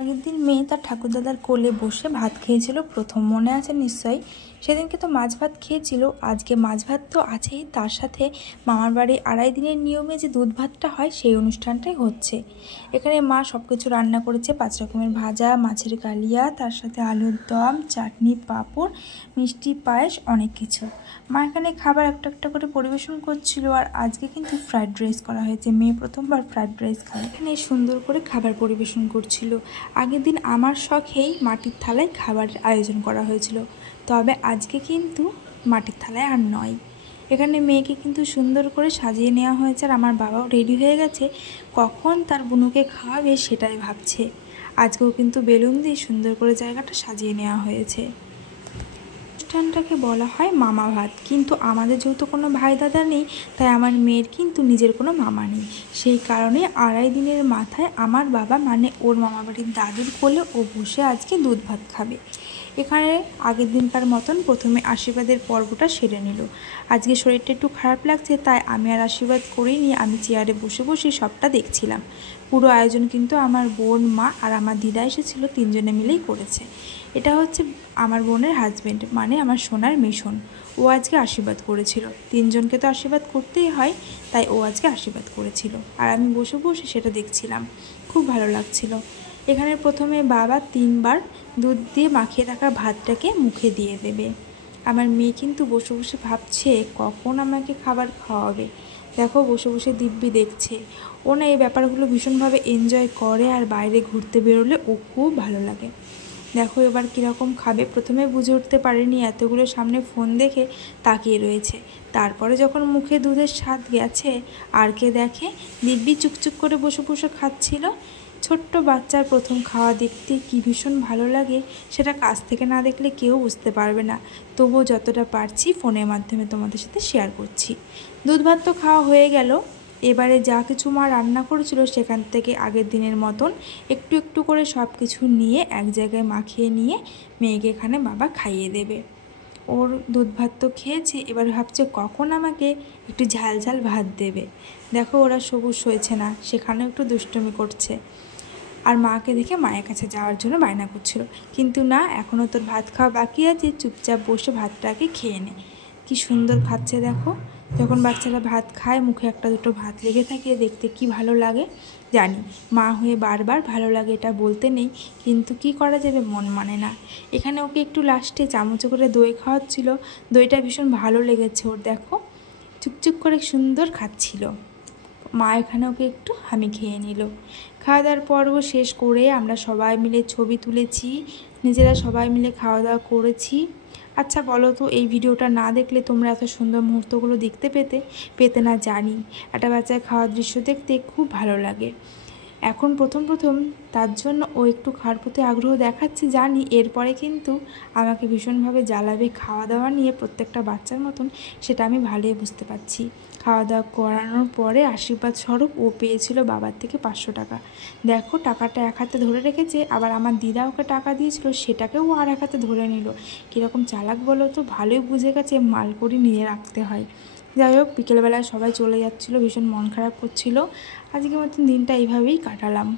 আগের দিন মেয়ে তার ঠাকুরদাদার কোলে বসে ভাত খেয়েছিল, প্রথম মনে আছে নিশ্চয়ই। সেদিনকে তো মাছ ভাত খেয়েছিল, আজকে মাছ ভাত তো আছেই, তার সাথে মামার বাড়ি 2.5 দিনের নিয়মে যে দুধ ভাতটা হয় সেই অনুষ্ঠানটাই হচ্ছে। এখানে মা সব কিছু রান্না করেছে, 5 রকমের ভাজা, মাছের কালিয়া, তার সাথে আলুর দম, চাটনি, পাঁপড়, মিষ্টি, পায়েস, অনেক কিছু। মা এখানে খাবার একটা একটা করে পরিবেশন করছিল। আর আজকে কিন্তু ফ্রাইড রাইস করা হয়েছে, মেয়ে প্রথমবার ফ্রাইড রাইস খায়। এখানে সুন্দর করে খাবার পরিবেশন করছিল। আগের দিন আমার শখেই মাটির থালায় খাবারের আয়োজন করা হয়েছিল, তবে আজকে কিন্তু মাটির থালায় আর নয়। এখানে মেয়েকে কিন্তু সুন্দর করে সাজিয়ে নেওয়া হয়েছে, আর আমার বাবাও রেডি হয়ে গেছে, কখন তার বুনুকে খাওয়াবে সেটাই ভাবছে। আজকেও কিন্তু বেলুন দিয়ে সুন্দর করে জায়গাটা সাজিয়ে নেওয়া হয়েছে। অনুষ্ঠানটাকে বলা হয় মামা ভাত, কিন্তু আমাদের যেহেতু কোনো ভাই দাদা নেই, তাই আমার মেয়ের কিন্তু নিজের কোনো মামা নেই। সেই কারণে 2.5 দিনের মাথায় আমার বাবা মানে ওর মামাবাড়ির দাদুর কোলে ও বসে আজকে দুধ ভাত খাবে। এখানে আগের দিনকার মতন প্রথমে আশীর্বাদের পর্বটা সেরে নিল। আজকে শরীরটা একটু খারাপ লাগছে, তাই আমি আর আশীর্বাদ করিনি, আমি চেয়ারে বসে বসে সবটা দেখছিলাম। পুরো আয়োজন কিন্তু আমার বোন, মা আর আমার দিদা এসেছিলো, 3 জনে মিলেই করেছে। এটা হচ্ছে আমার বোনের হাজব্যান্ড, মানে আমার সোনার মিশন। ও আজকে আশীর্বাদ করেছিল। 3 জনকে তো আশীর্বাদ করতেই হয়, তাই ও আজকে আশীর্বাদ করেছিল, আর আমি বসে বসে সেটা দেখছিলাম। খুব ভালো লাগছিল। এখানে প্রথমে বাবা 3 বার দুধ দিয়ে মাখিয়ে রাখা ভাতটাকে মুখে দিয়ে দেবে। আমার মেয়ে কিন্তু বসে বসে ভাবছে কখন আমাকে খাবার খাওয়াবে। দেখো বসে বসে দিব্যি দেখছে। ও না এই ব্যাপারগুলো ভীষণভাবে এনজয় করে, আর বাইরে ঘুরতে বেরোলে ও খুব ভালো লাগে। দেখো এবার কীরকম খাবে। প্রথমে বুঝে উঠতে পারেনি, এতগুলো সামনে ফোন দেখে তাকিয়ে রয়েছে। তারপরে যখন মুখে দুধের স্বাদ গেছে, আর কে দেখে দিব্যি চুপচুপ করে বসে বসে খাচ্ছিল। ছোট্ট বাচ্চার প্রথম খাওয়া দেখতে কি ভীষণ ভালো লাগে, সেটা কাছ থেকে না দেখলে কেউ বুঝতে পারবে না। তবুও যতটা পারছি ফোনের মাধ্যমে তোমাদের সাথে শেয়ার করছি। দুধ ভাত তো খাওয়া হয়ে গেল। এবারে যা কিছু মা রান্না করেছিল সেখান থেকে আগের দিনের মতন একটু একটু করে সব কিছু নিয়ে এক জায়গায় মাখিয়ে নিয়ে মেয়েকে এখানে বাবা খাইয়ে দেবে। ওর দুধ ভাত তো খেয়েছে, এবার ভাবছে কখন আমাকে একটু ঝাল ঝাল ভাত দেবে। দেখো ওরা সবুজ হয়েছে না, সেখানেও একটু দুষ্টুমি করছে। আর মাকে দেখে মায়ের কাছে যাওয়ার জন্য বায়না করছিল, কিন্তু না, এখনও তোর ভাত খাওয়া বাকি আছে, চুপচাপ বসে ভাতটাকে খেয়ে নে। কি সুন্দর খাচ্ছে দেখো। যখন বাচ্চারা ভাত খায় মুখে একটা দুটো ভাত লেগে থাকে, দেখতে কি ভালো লাগে। জানি মা হয়ে বারবার ভালো লাগে এটা বলতে নেই, কিন্তু কি করা যাবে, মন মানে না। এখানে ওকে একটু লাস্টে চামচে করে দই খাওয়াচ্ছিল, দইটা ভীষণ ভালো লেগেছে ওর। দেখো চুপচুপ করে সুন্দর খাচ্ছিল। মা এখানে ওকে একটু হামি খেয়ে নিল। খাওয়া দাওয়ার পর্ব শেষ করে আমরা সবাই মিলে ছবি তুলেছি, নিজেরা সবাই মিলে খাওয়া দাওয়া করেছি। আচ্ছা বলো তো, এই ভিডিওটা না দেখলে তোমরা এত সুন্দর মুহূর্তগুলো দেখতে পেতে না জানি। একটা বাচ্চার খাওয়ার দৃশ্য দেখতে খুব ভালো লাগে। এখন প্রথম তার জন্য ও একটু খাওয়ার প্রতি আগ্রহ দেখাচ্ছে জানি, এরপরে কিন্তু আমাকে ভীষণভাবে জ্বালাবে খাওয়া দাওয়া নিয়ে, প্রত্যেকটা বাচ্চার মতন, সেটা আমি ভালোই বুঝতে পারছি। খাওয়া দাওয়া করানোর পরে আশীর্বাদ স্বরূপ ও পেয়েছিল বাবার থেকে 500 টাকা। দেখো টাকাটা এক হাতে ধরে রেখেছে, আবার আমার দিদা ওকে টাকা দিয়েছিল সেটাকেও ও আর এক হাতে ধরে নিল। কীরকম চালাক বলো তো, ভালোই বুঝে গেছে মালকড়ি নিয়ে রাখতে হয়। যাই হোক, বিকেলবেলায় সবাই চলে যাচ্ছিলো, ভীষণ মন খারাপ করছিল। আজকের মতন দিনটা এইভাবেই কাটালাম।